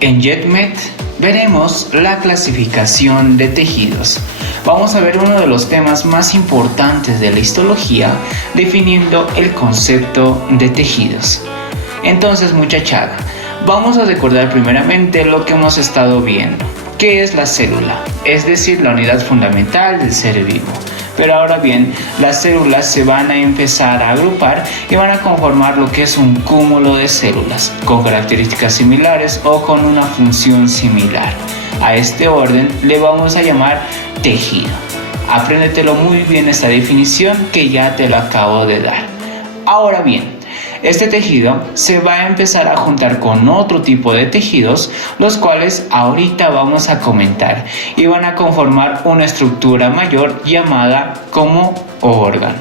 En JETMED veremos la clasificación de tejidos. Vamos a ver uno de los temas más importantes de la histología, definiendo el concepto de tejidos. Entonces, muchachada, vamos a recordar primeramente lo que hemos estado viendo. ¿Qué es la célula? Es decir, la unidad fundamental del ser vivo. Pero ahora bien, las células se van a empezar a agrupar y van a conformar lo que es un cúmulo de células, con características similares o con una función similar. A este orden le vamos a llamar tejido. Apréndetelo muy bien esta definición que ya te la acabo de dar. Ahora bien, este tejido se va a empezar a juntar con otro tipo de tejidos, los cuales ahorita vamos a comentar y van a conformar una estructura mayor llamada como órgano.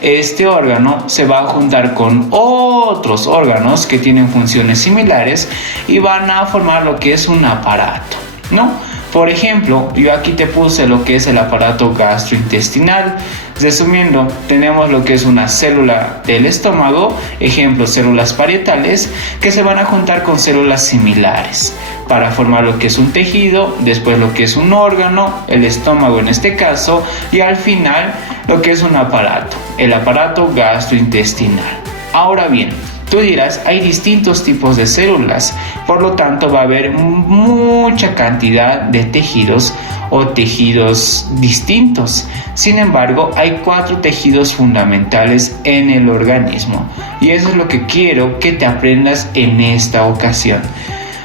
Este órgano se va a juntar con otros órganos que tienen funciones similares y van a formar lo que es un aparato, ¿no? Por ejemplo, yo aquí te puse lo que es el aparato gastrointestinal. Resumiendo, tenemos lo que es una célula del estómago, ejemplo, células parietales, que se van a juntar con células similares para formar lo que es un tejido, después lo que es un órgano, el estómago en este caso, y al final lo que es un aparato, el aparato gastrointestinal. Ahora bien, tú dirás, hay distintos tipos de células, por lo tanto va a haber mucha cantidad de tejidos o tejidos distintos. Sin embargo, hay 4 tejidos fundamentales en el organismo y eso es lo que quiero que te aprendas en esta ocasión.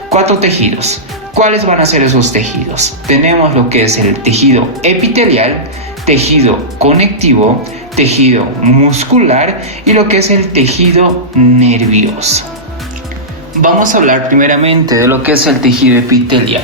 4 tejidos. ¿Cuáles van a ser esos tejidos? Tenemos lo que es el tejido epitelial, tejido conectivo, tejido muscular y lo que es el tejido nervioso. Vamos a hablar primeramente de lo que es el tejido epitelial.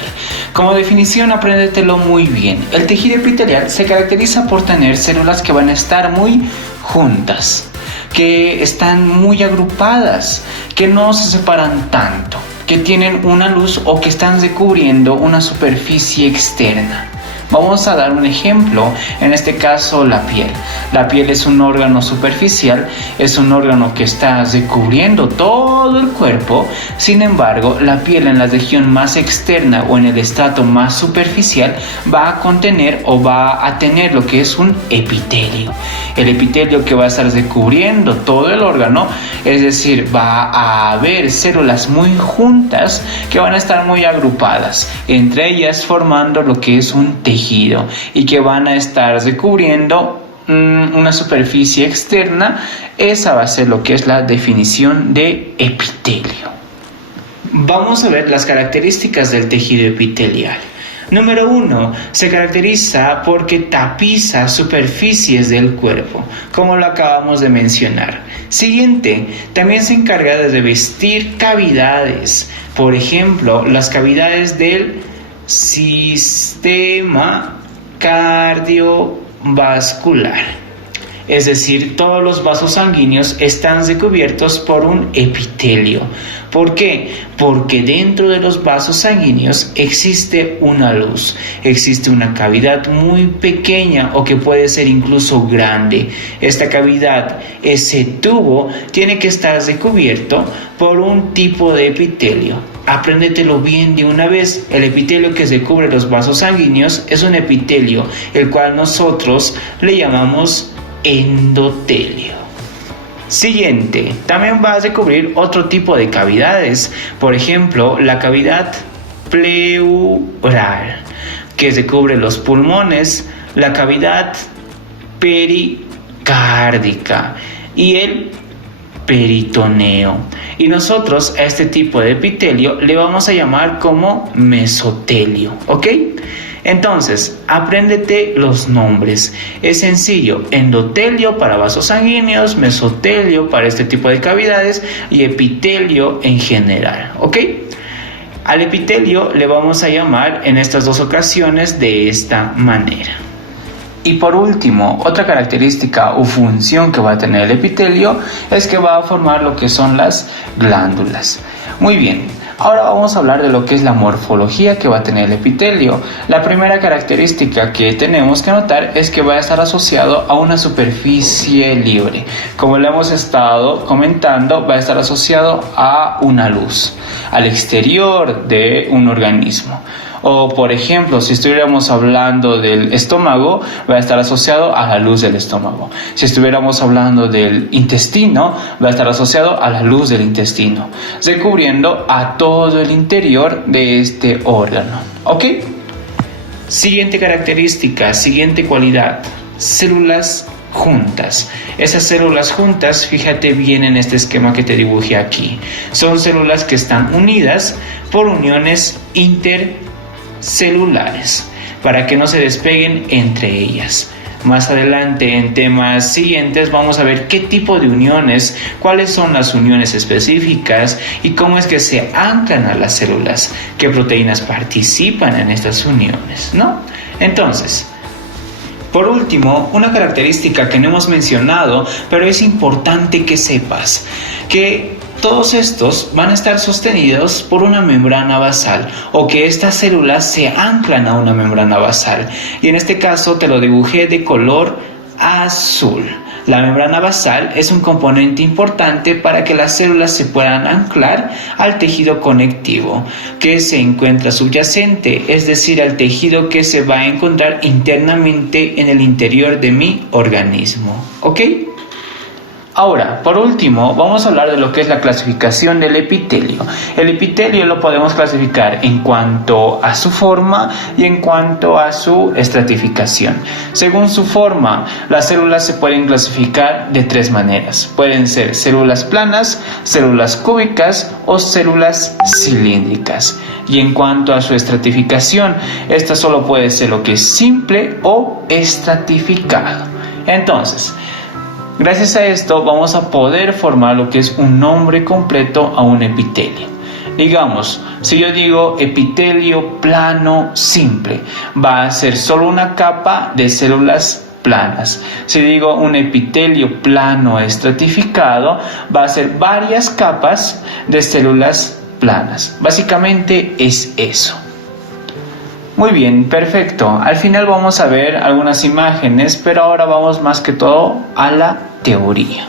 Como definición, apréndetelo muy bien. El tejido epitelial se caracteriza por tener células que van a estar muy juntas, que están muy agrupadas, que no se separan tanto, que tienen una luz o que están recubriendo una superficie externa. Vamos a dar un ejemplo, en este caso la piel. La piel es un órgano superficial, es un órgano que está recubriendo todo el cuerpo. Sin embargo, la piel en la región más externa o en el estrato más superficial va a contener o va a tener lo que es un epitelio. El epitelio que va a estar recubriendo todo el órgano, es decir, va a haber células muy juntas que van a estar muy agrupadas, entre ellas formando lo que es un tejido y que van a estar recubriendo una superficie externa. Esa va a ser lo que es la definición de epitelio. Vamos a ver las características del tejido epitelial. Número 1, se caracteriza porque tapiza superficies del cuerpo, como lo acabamos de mencionar. Siguiente, también se encarga de revestir cavidades, por ejemplo, las cavidades del sistema cardiovascular. Es decir, todos los vasos sanguíneos están recubiertos por un epitelio. ¿Por qué? Porque dentro de los vasos sanguíneos existe una luz, existe una cavidad muy pequeña o que puede ser incluso grande. Esta cavidad, ese tubo, tiene que estar recubierto por un tipo de epitelio. Apréndetelo bien de una vez. El epitelio que recubre los vasos sanguíneos es un epitelio, el cual nosotros le llamamos endotelio. Siguiente, también va a recubrir otro tipo de cavidades, por ejemplo, la cavidad pleural, que recubre los pulmones, la cavidad pericárdica y el peritoneo. Y nosotros a este tipo de epitelio le vamos a llamar como mesotelio, ¿ok? Entonces, apréndete los nombres. Es sencillo: endotelio para vasos sanguíneos, mesotelio para este tipo de cavidades y epitelio en general, ¿ok? Al epitelio le vamos a llamar en estas dos ocasiones de esta manera. Y por último, otra característica o función que va a tener el epitelio es que va a formar lo que son las glándulas. Muy bien, Ahora vamos a hablar de lo que es la morfología que va a tener el epitelio. La primera característica que tenemos que notar es que va a estar asociado a una superficie libre. Como lo hemos estado comentando, va a estar asociado a una luz, al exterior de un organismo. O por ejemplo, si estuviéramos hablando del estómago, va a estar asociado a la luz del estómago. Si estuviéramos hablando del intestino, va a estar asociado a la luz del intestino, recubriendo a todo el interior de este órgano. ¿Ok? Siguiente característica, siguiente cualidad: células juntas. Esas células juntas, fíjate bien en este esquema que te dibujé aquí, son células que están unidas por uniones intercelulares para que no se despeguen entre ellas. Más adelante, en temas siguientes, vamos a ver qué tipo de uniones, cuáles son las uniones específicas y cómo es que se anclan a las células, qué proteínas participan en estas uniones, ¿no? Entonces, por último, una característica que no hemos mencionado, pero es importante que sepas, que todos estos van a estar sostenidos por una membrana basal, o que estas células se anclan a una membrana basal, y en este caso te lo dibujé de color azul. La membrana basal es un componente importante para que las células se puedan anclar al tejido conectivo que se encuentra subyacente, es decir, al tejido que se va a encontrar internamente en el interior de mi organismo. ¿Ok? Ahora, por último, vamos a hablar de lo que es la clasificación del epitelio. El epitelio lo podemos clasificar en cuanto a su forma y en cuanto a su estratificación. Según su forma, las células se pueden clasificar de tres maneras. Pueden ser células planas, células cúbicas o células cilíndricas. Y en cuanto a su estratificación, esta solo puede ser lo que es simple o estratificado. Entonces, gracias a esto vamos a poder formar lo que es un nombre completo a un epitelio. Digamos, si yo digo epitelio plano simple, va a ser solo una capa de células planas. Si digo un epitelio plano estratificado, va a ser varias capas de células planas. Básicamente es eso. Muy bien, perfecto. Al final vamos a ver algunas imágenes, pero ahora vamos más que todo a la teoría.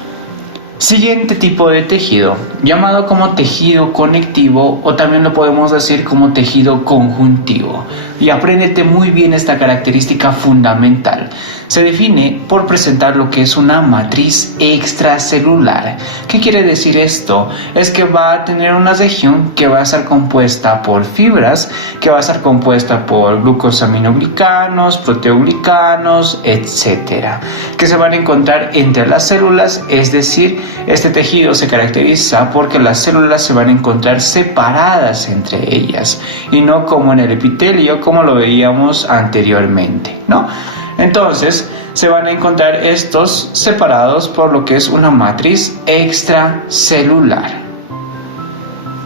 Siguiente tipo de tejido, llamado como tejido conectivo, o también lo podemos decir como tejido conjuntivo. Y apréndete muy bien esta característica fundamental. Se define por presentar lo que es una matriz extracelular. ¿Qué quiere decir esto? Es que va a tener una región que va a estar compuesta por fibras, que va a estar compuesta por glucosaminoglicanos, proteoglicanos, etc., que se van a encontrar entre las células. Es decir, este tejido se caracteriza porque las células se van a encontrar separadas entre ellas, y no como en el epitelio, como lo veíamos anteriormente, ¿no? Entonces, se van a encontrar estos separados por lo que es una matriz extracelular.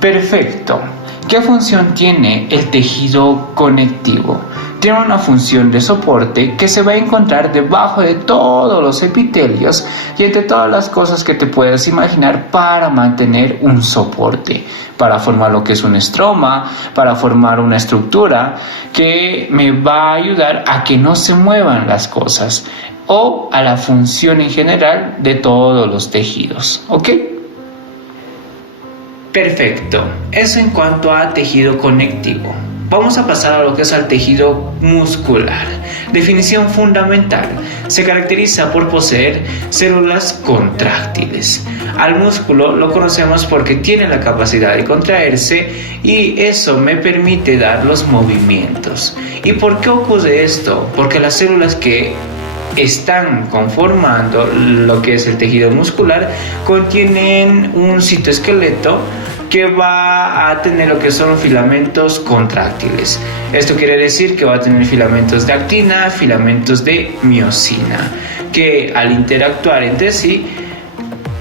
Perfecto. ¿Qué función tiene el tejido conectivo? Tiene una función de soporte que se va a encontrar debajo de todos los epitelios y entre todas las cosas que te puedas imaginar para mantener un soporte, para formar lo que es un estroma, para formar una estructura que me va a ayudar a que no se muevan las cosas o a la función en general de todos los tejidos. ¿Ok? Perfecto. Eso en cuanto a tejido conectivo. Vamos a pasar a lo que es al tejido muscular. Definición fundamental. Se caracteriza por poseer células contráctiles. Al músculo lo conocemos porque tiene la capacidad de contraerse y eso me permite dar los movimientos. ¿Y por qué ocurre esto? Porque las células que están conformando lo que es el tejido muscular contienen un citoesqueleto que va a tener lo que son filamentos contráctiles. Esto quiere decir que va a tener filamentos de actina, filamentos de miosina, que al interactuar entre sí,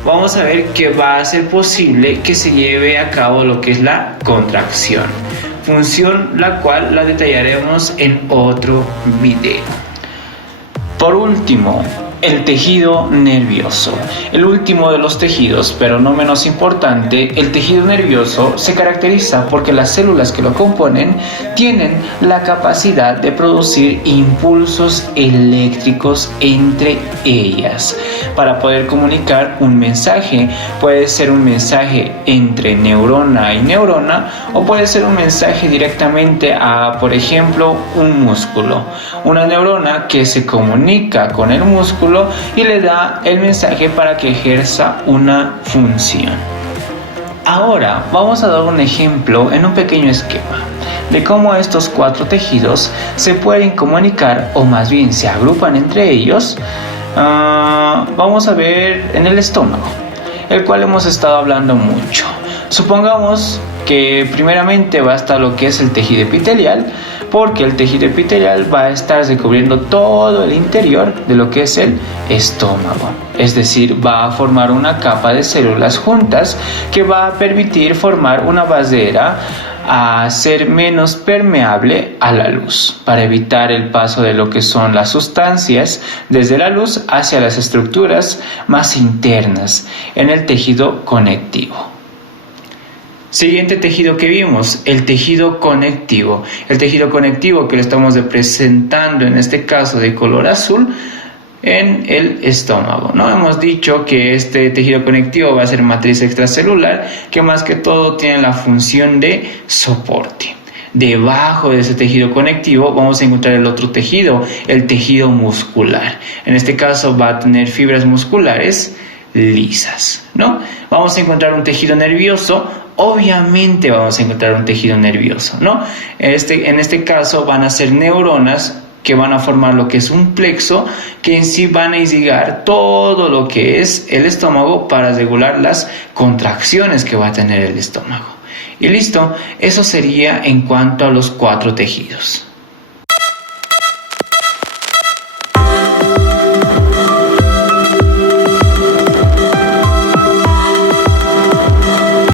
vamos a ver que va a ser posible que se lleve a cabo lo que es la contracción, función la cual la detallaremos en otro video. Por último, El tejido nervioso, el último de los tejidos, pero no menos importante. El tejido nervioso se caracteriza porque las células que lo componen tienen la capacidad de producir impulsos eléctricos entre ellas para poder comunicar un mensaje. Puede ser un mensaje entre neurona y neurona, o puede ser un mensaje directamente a, por ejemplo, un músculo. Una neurona que se comunica con el músculo y le da el mensaje para que ejerza una función. Ahora vamos a dar un ejemplo en un pequeño esquema de cómo estos 4 tejidos se pueden comunicar, o más bien se agrupan entre ellos. Vamos a ver en el estómago, el cual hemos estado hablando mucho. Supongamos que primeramente va a estar lo que es el tejido epitelial, porque el tejido epitelial va a estar recubriendo todo el interior de lo que es el estómago. Es decir, va a formar una capa de células juntas que va a permitir formar una barrera a ser menos permeable a la luz, para evitar el paso de lo que son las sustancias desde la luz hacia las estructuras más internas en el tejido conectivo. Siguiente tejido que vimos, el tejido conectivo. El tejido conectivo que lo estamos representando en este caso de color azul en el estómago, ¿no? Hemos dicho que este tejido conectivo va a ser matriz extracelular, que más que todo tiene la función de soporte. Debajo de ese tejido conectivo vamos a encontrar el otro tejido, el tejido muscular. En este caso va a tener fibras musculares lisas, ¿no? Vamos a encontrar un tejido nervioso. Obviamente vamos a encontrar un tejido nervioso, ¿no? En este caso van a ser neuronas que van a formar lo que es un plexo, que en sí van a irrigar todo lo que es el estómago para regular las contracciones que va a tener el estómago. Y listo, eso sería en cuanto a los 4 tejidos.